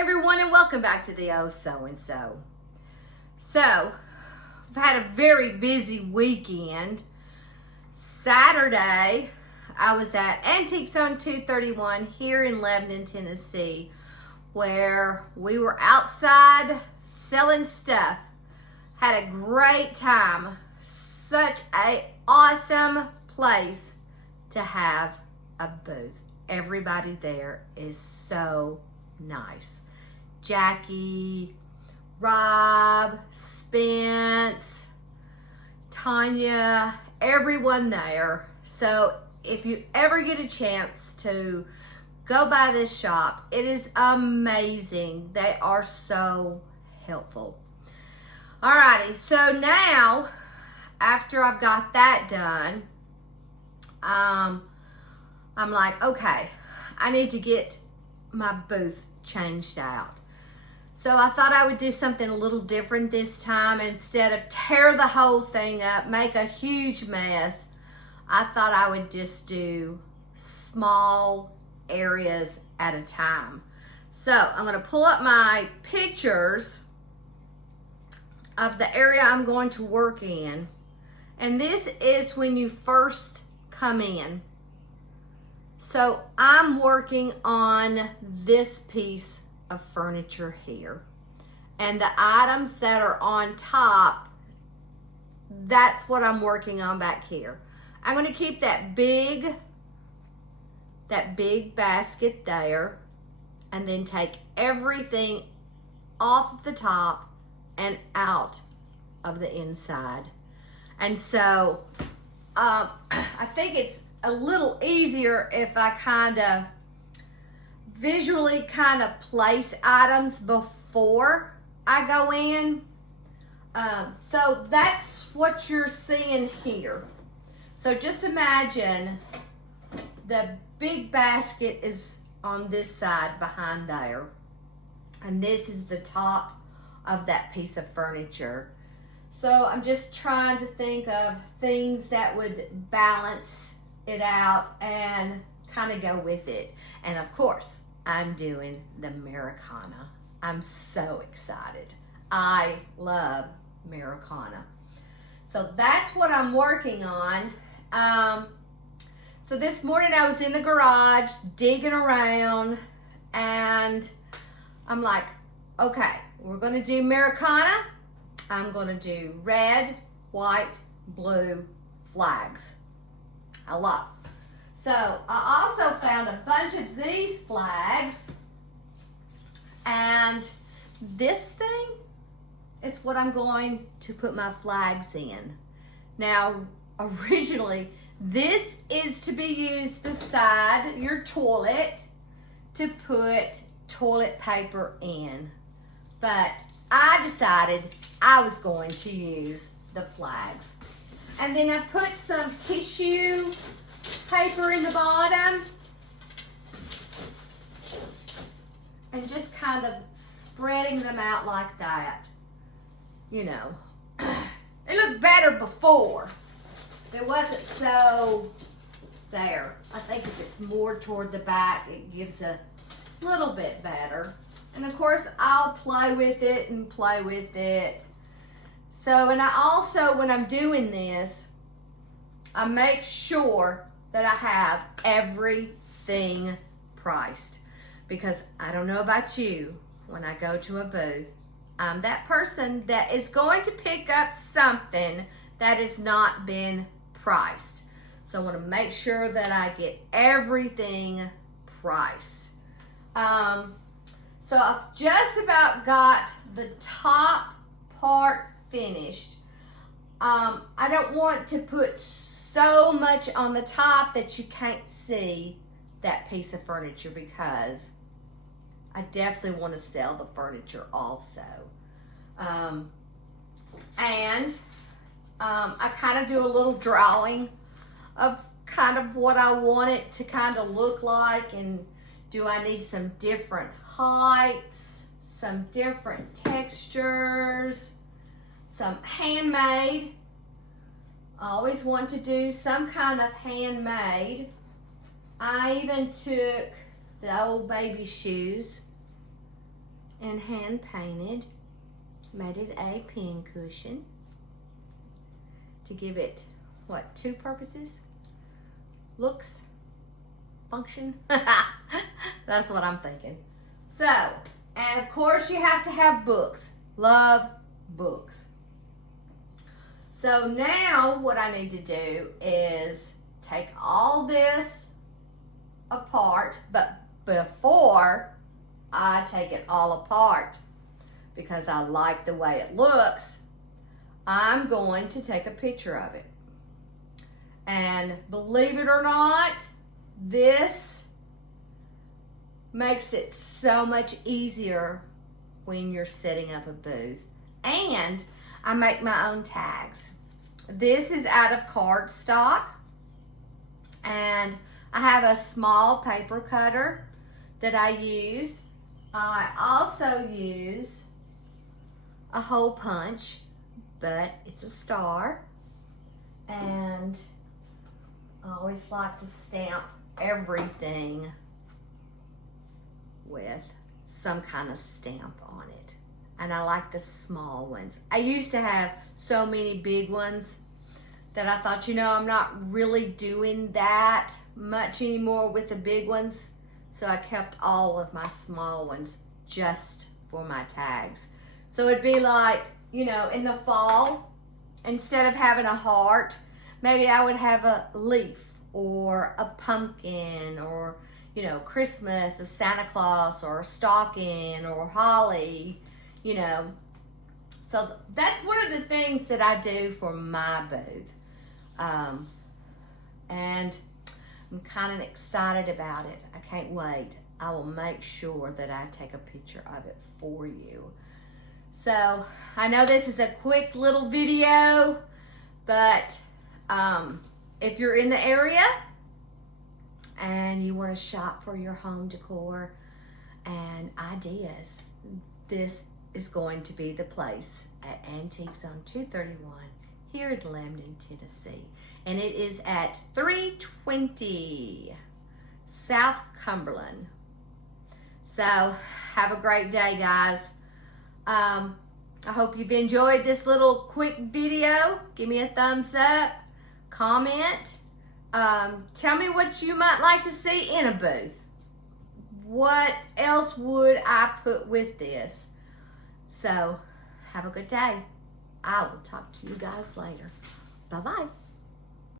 everyone, and welcome back to the Oh So and So. So, I've had a very busy weekend. Saturday, I was at Antique Zone 231 here in Lebanon, Tennessee, where we were outside selling stuff. Had a great time. Such an awesome place to have a booth. Everybody there is so nice. Jackie, Rob, Spence, Tanya, everyone there. So if you ever get a chance to go by this shop, it is amazing. They are so helpful. Alrighty, so now after I've got that done, I'm like, okay, I need to get my booth changed out. So I thought I would do something a little different this time. Instead of tear the whole thing up, make a huge mess, I thought I would just do small areas at a time. So I'm going to pull up my pictures of the area I'm going to work in. And this is when you first come in. So I'm working on this piece of furniture here. And the items that are on top, that's what I'm working on back here. I'm going to keep that big basket there, and then take everything off of the top and out of the inside. And so I think it's a little easier if I kind of visually place items before I go in. So that's what you're seeing here. So just imagine the big basket is on this side behind there. And this is the top of that piece of furniture. So I'm just trying to think of things that would balance it out and kind of go with it. And of course, I'm doing the Americana. I'm so excited. I love Americana. So that's what I'm working on. So this morning I was in the garage digging around, and I'm like, okay, we're going to do Americana. I'm going to do red, white, blue flags. A lot. So I also found a bunch of these flags, and this thing is what I'm going to put my flags in. Now, originally, this is to be used beside your toilet to put toilet paper in, but I decided I was going to use the flags. And then I put some tissue paper in the bottom and just kind of spreading them out like that. You know, it looked better before. It wasn't so there. I think if it's more toward the back, it gives a little bit better. And of course, I'll play with it and play with it. So, and I also, when I'm doing this, I make sure that I have everything priced. Because I don't know about you, when I go to a booth, I'm that person that is going to pick up something that has not been priced. So I want to make sure that I get everything priced. So I've just about got the top part finished. I don't want to put so much on the top that you can't see that piece of furniture, because I definitely want to sell the furniture also. I kind of do a little drawing of kind of what I want it to kind of look like, and do I need some different heights, some different textures, some handmade. I always want to do some kind of handmade. I even took the old baby shoes and hand painted. Made it a pin cushion to give it, what, two purposes? Looks, function. That's what I'm thinking. So, and of course you have to have books. Love books. So now what I need to do is take all this apart, but before I take it all apart, because I like the way it looks, I'm going to take a picture of it. And believe it or not, this makes it so much easier when you're setting up a booth. And I make my own tags. This is out of cardstock, and I have a small paper cutter that I use. I also use a hole punch, but it's a star, and I always like to stamp everything with some kind of stamp on it. And I like the small ones. I used to have so many big ones that I thought, you know, I'm not really doing that much anymore with the big ones. So I kept all of my small ones just for my tags. So it'd be like, you know, in the fall, instead of having a heart, maybe I would have a leaf or a pumpkin, or, you know, Christmas, a Santa Claus, or a stocking, or holly, you know. So that's one of the things that I do for my booth. And I'm kind of excited about it. I can't wait. I will make sure that I take a picture of it for you. So I know this is a quick little video, but if you're in the area and you want to shop for your home decor and ideas, this is going to be the place at Antique Zone 231 here in Lambton, Tennessee. And it is at 320 South Cumberland. So have a great day, guys. I hope you've enjoyed this little quick video. Give me a thumbs up, comment. Tell me what you might like to see in a booth. What else would I put with this? So have a good day. I will talk to you guys later. Bye-bye.